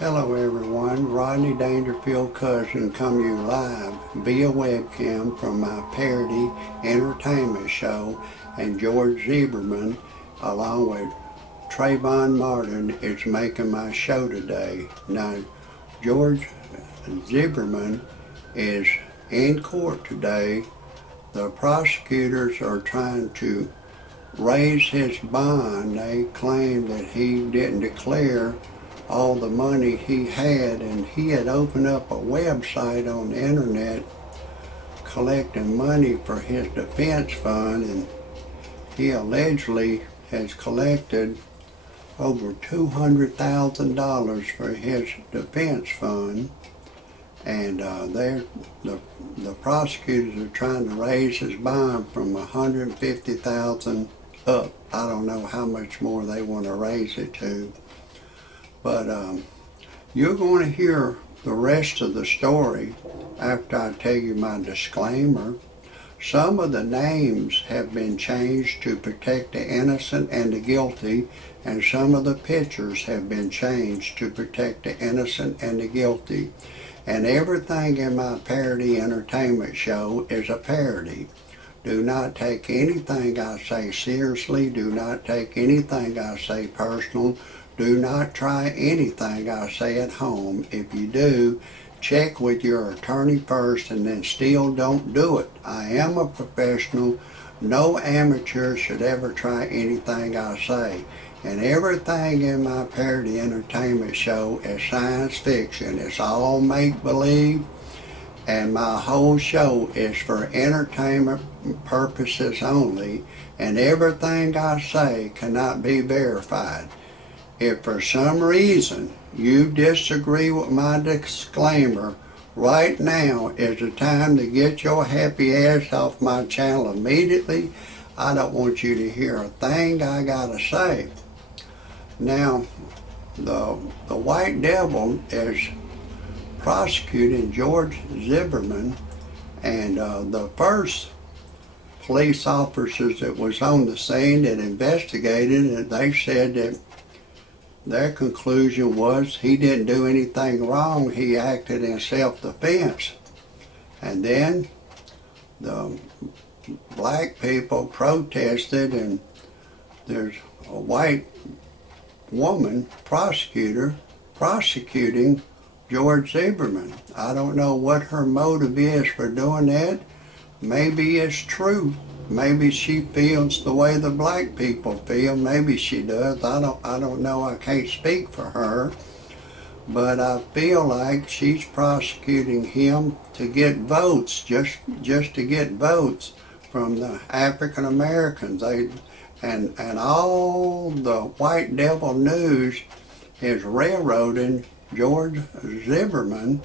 Hello everyone, Rodney Dangerfield cousin come you live via webcam from my parody entertainment show, and Georg Zimmerman along with Trayvon Martin is making my show today. Now Georg Zimmerman is in court today. The prosecutors are trying to raise his bond. They claim that he didn't declare all the money he had, and he had opened up a website on the internet collecting money for his defense fund, and he allegedly has collected over $200,000 for his defense fund, and the prosecutors are trying to raise his bond from $150,000 up. I don't know how much more they want to raise it to. But you're going to hear the rest of the story after I tell you my disclaimer. Some of the names have been changed to protect the innocent and the guilty, and some of the pictures have been changed to protect the innocent and the guilty. And everything in my parody entertainment show is a parody. Do not take anything I say seriously. Do not take anything I say personal. Do not try anything I say at home. If you do, check with your attorney first, and then still don't do it. I am a professional. No amateur should ever try anything I say. And everything in my parody entertainment show is science fiction. It's all make-believe, and my whole show is for entertainment purposes only, and everything I say cannot be verified. If for some reason you disagree with my disclaimer, right now is the time to get your happy ass off my channel immediately. I don't want you to hear a thing I gotta say. Now, the white devil is prosecuting Georg Zimmerman, and the first police officers that was on the scene that investigated it, they said that their conclusion was he didn't do anything wrong. He acted in self-defense. And then the black people protested, and there's a white woman prosecutor prosecuting Georg Zimmerman. I don't know what her motive is for doing that. Maybe it's true. Maybe she feels the way the black people feel. Maybe she does. I don't know. I can't speak for her. But I feel like she's prosecuting him to get votes, just to get votes from the African Americans. And all the white devil news is railroading Georg Zimmerman.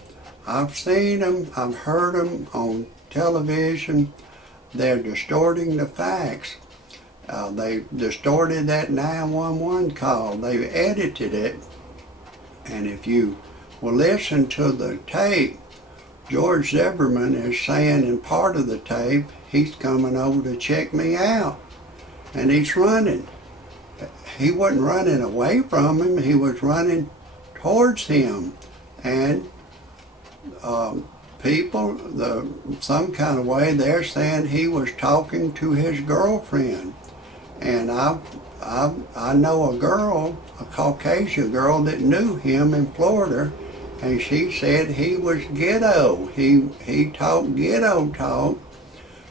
I've seen them. I've heard them on television. They're distorting the facts. They distorted that 911 call. They've edited it. And if you will listen to the tape, Georg Zimmerman is saying in part of the tape, he's coming over to check me out. And he's running. He wasn't running away from him. He was running towards him. And people, some kind of way, they're saying he was talking to his girlfriend. And I know a girl, a Caucasian girl that knew him in Florida, and she said he was ghetto. He talked ghetto talk.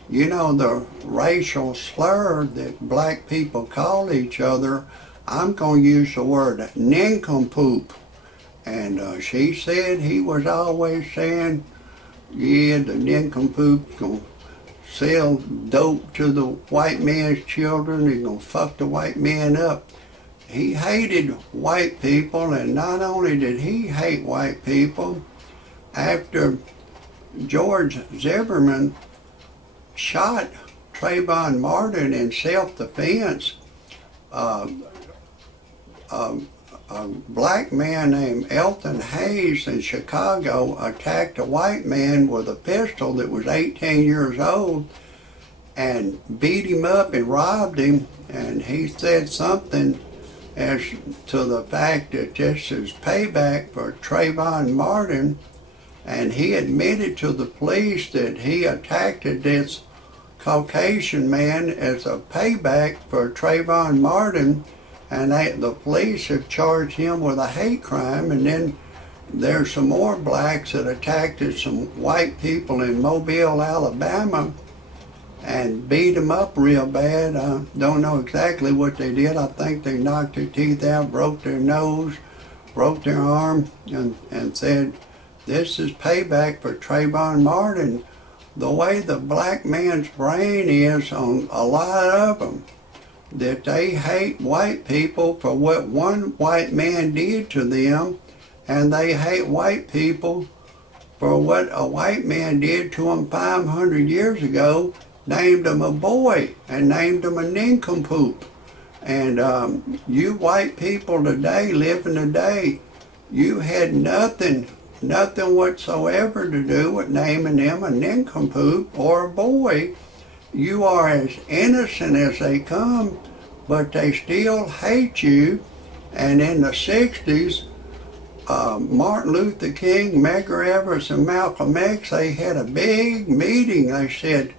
You know, the racial slur that black people call each other, I'm going to use the word nincompoop. And she said he was always saying, yeah, the nincompoop's gonna sell dope to the white man's children. He's gonna fuck the white man up. He hated white people, and not only did he hate white people, after Georg Zimmerman shot Trayvon Martin in self-defense, a black man named Elton Hayes in Chicago attacked a white man with a pistol that was 18 years old and beat him up and robbed him, and he said something as to the fact that this is payback for Trayvon Martin, and he admitted to the police that he attacked this Caucasian man as a payback for Trayvon Martin, and the police have charged him with a hate crime. And then there's some more blacks that attacked some white people in Mobile, Alabama, and beat them up real bad. I don't know exactly what they did. I think they knocked their teeth out, broke their nose, broke their arm, and said, this is payback for Trayvon Martin. The way the black man's brain is on a lot of them, that they hate white people for what one white man did to them, and they hate white people for what a white man did to them 500 years ago, named him a boy and named him a nincompoop. And you white people today, living today, you had nothing whatsoever to do with naming them a nincompoop or a boy. You are as innocent as they come, but they still hate you. And in the 60s, Martin Luther King, Medgar Evers, and Malcolm X, they had a big meeting. They said,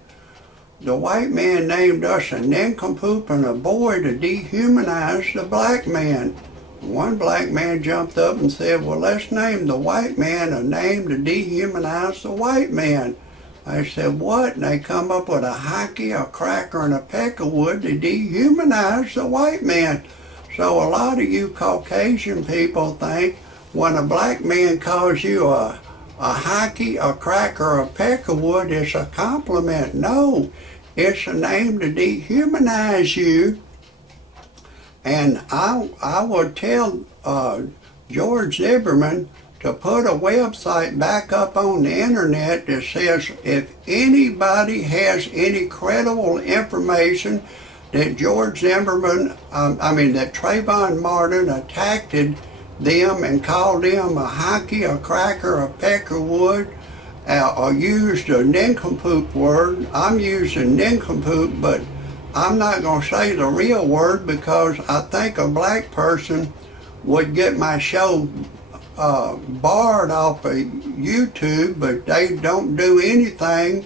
the white man named us a nincompoop and a boy to dehumanize the black man. One black man jumped up and said, well, let's name the white man a name to dehumanize the white man. I said, what? And they come up with a hockey, a cracker, and a peck of wood to dehumanize the white man. So a lot of you Caucasian people think when a black man calls you a hockey, a cracker, or a peck of wood, it's a compliment. No, it's a name to dehumanize you. And I would tell George Zimmerman to put a website back up on the internet that says if anybody has any credible information that George Zimmerman, that Trayvon Martin attacked them and called them a hockey, a cracker, a peck of wood, or used a nincompoop word. I'm using nincompoop, but I'm not going to say the real word because I think a black person would get my show barred off of YouTube, but they don't do anything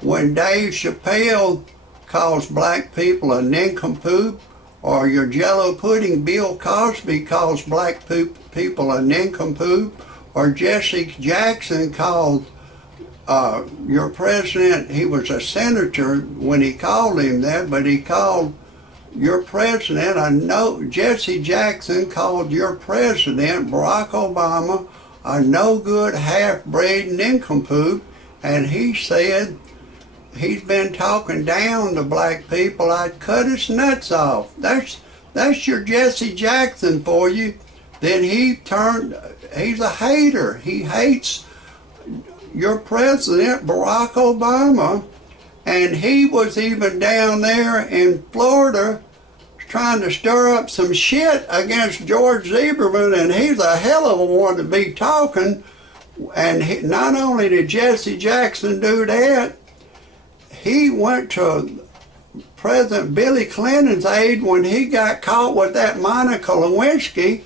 when Dave Chappelle calls black people a nincompoop, or your Jello pudding Bill Cosby calls black people a nincompoop, or Jesse Jackson called your president, he was a senator when he called him that, but he called your president, Jesse Jackson called your president, Barack Obama, a no-good half-breed nincompoop, and he said he's been talking down to black people. I'd cut his nuts off. That's your Jesse Jackson for you. Then he's a hater. He hates your president, Barack Obama, and he was even down there in Florida trying to stir up some shit against George Zimmerman, and he's a hell of a one to be talking. And not only did Jesse Jackson do that, he went to President Billy Clinton's aid when he got caught with that Monica Lewinsky.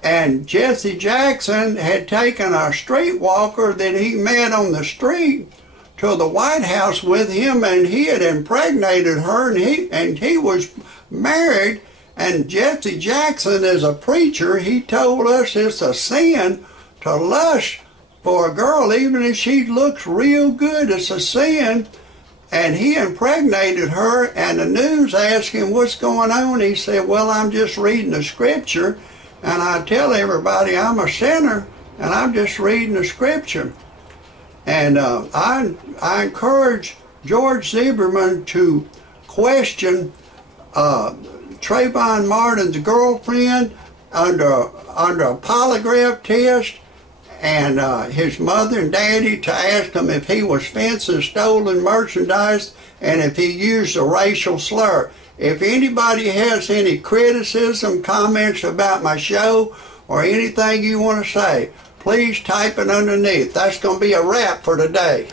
And Jesse Jackson had taken a streetwalker that he met on the street to the White House with him, and he had impregnated her, and he was married. And Jesse Jackson, as a preacher, he told us it's a sin to lust for a girl, even if she looks real good. It's a sin. And he impregnated her, and the news asked him, what's going on? He said, well, I'm just reading the scripture. And I tell everybody I'm a sinner, and I'm just reading the scripture. And I encourage George Zimmerman to question Trayvon Martin's girlfriend under a polygraph test, and his mother and daddy to ask him if he was fencing stolen merchandise and if he used a racial slur. If anybody has any criticism, comments about my show, or anything you want to say, please type it underneath. That's going to be a wrap for today.